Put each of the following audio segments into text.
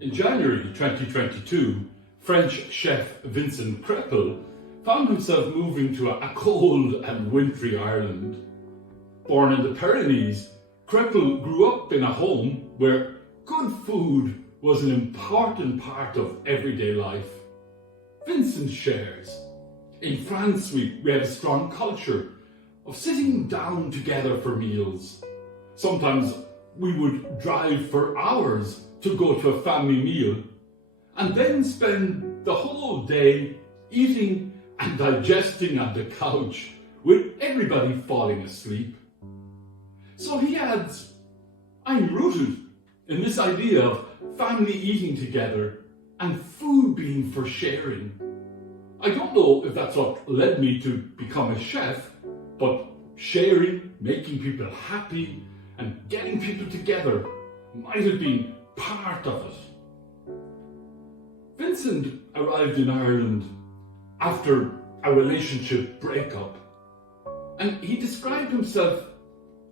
In January 2022, French chef Vincent Kreppel found himself moving to a cold and wintry Ireland. Born in the Pyrenees, Kreppel grew up in a home where good food was an important part of everyday life. Vincent shares, in France we have a strong culture of sitting down together for meals. Sometimes we would drive for hours to go to a family meal and then spend the whole day eating and digesting on the couch with everybody falling asleep. So he adds, I'm rooted in this idea of family eating together and food being for sharing. I don't know if that's what led me to become a chef, but sharing, making people happy, and getting people together might have been part of it. Vincent arrived in Ireland after a relationship breakup, and he described himself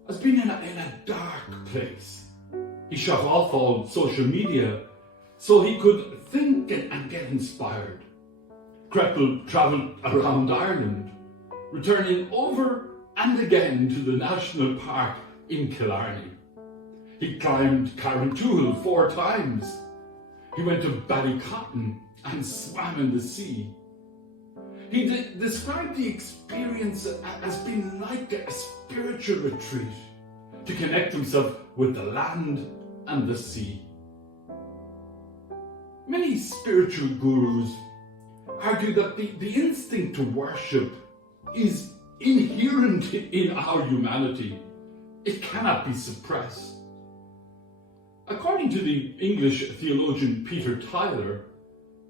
as being in a dark place. He shut off all social media so he could think and get inspired. Kreppel travelled around Ireland, returning over and again to the national park in Killarney. He climbed Carrauntoohil 4 times. He went to Ballycotton and swam in the sea. He described the experience as being like a spiritual retreat to connect himself with the land and the sea. Many spiritual gurus argue that the instinct to worship is inherent in our humanity. It cannot be suppressed. According to the English theologian Peter Tyler,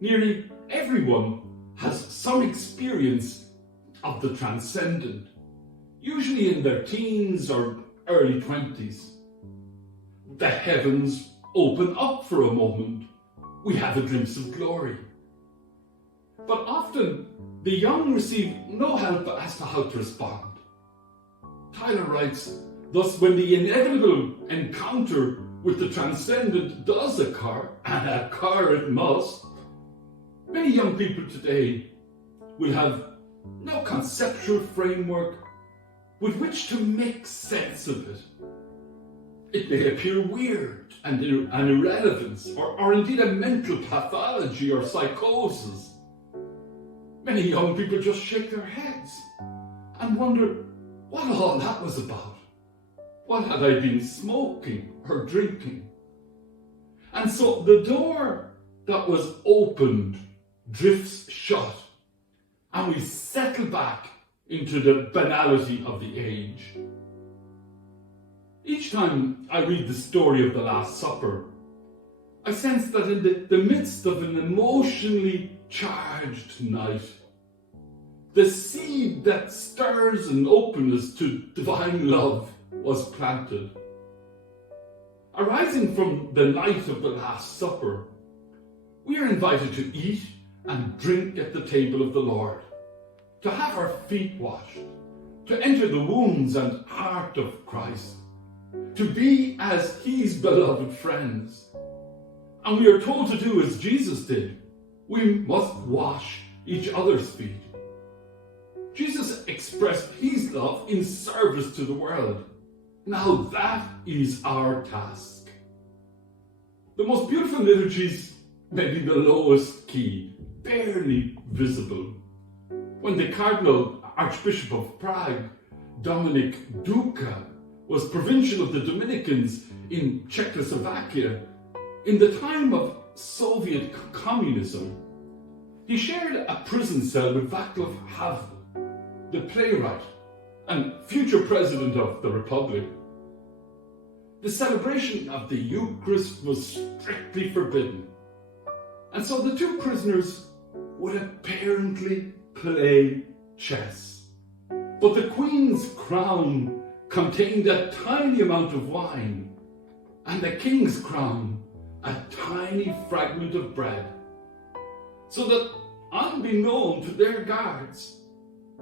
nearly everyone has some experience of the transcendent, usually in their teens or early 20s. The heavens open up for a moment. We have a glimpse of glory. But often, the young receive no help as to how to respond. Tyler writes, thus when the inevitable encounter with the transcendent does occur, and occur it must, many young people today will have no conceptual framework with which to make sense of it. It may appear weird and an irrelevance, or indeed a mental pathology or psychosis. Many young people just shake their heads and wonder what all that was about. What had I been smoking or drinking? And so the door that was opened drifts shut, and we settle back into the banality of the age. Each time I read the story of the Last Supper, I sense that in the midst of an emotionally charged night, the seed that stirs an openness to divine love was planted. Arising from the night of the Last Supper, we are invited to eat and drink at the table of the Lord, to have our feet washed, to enter the wounds and heart of Christ, to be as his beloved friends. And we are told to do as Jesus did. We must wash each other's feet. Jesus expressed his love in service to the world. Now that is our task. The most beautiful liturgies may be the lowest key, barely visible. When the Cardinal Archbishop of Prague, Dominik Duka, was provincial of the Dominicans in Czechoslovakia in the time of Soviet communism, he shared a prison cell with Václav Havel, the playwright and future president of the Republic. The celebration of the Eucharist was strictly forbidden, and so the two prisoners would apparently play chess. But the Queen's crown contained a tiny amount of wine, and the King's crown a tiny fragment of bread, so that, unbeknown to their guards,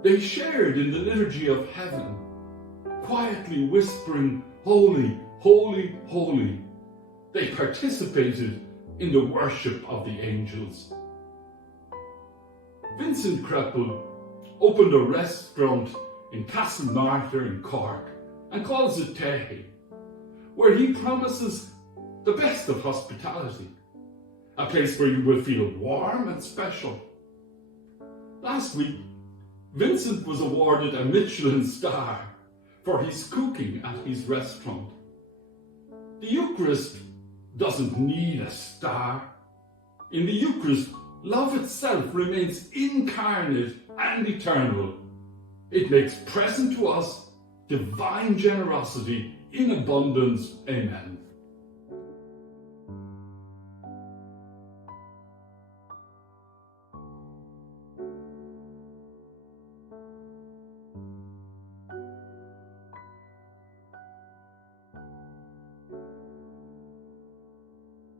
they shared in the liturgy of heaven, quietly whispering, "Holy, holy, holy." They participated in the worship of the angels. Vincent Kreppel opened a restaurant in Castlemartyr in Cork and calls it Tehe, where he promises the best of hospitality, a place where you will feel warm and special. Last week, Vincent was awarded a Michelin star for his cooking at his restaurant. The Eucharist doesn't need a star. In the Eucharist, love itself remains incarnate and eternal. It makes present to us divine generosity in abundance. Amen.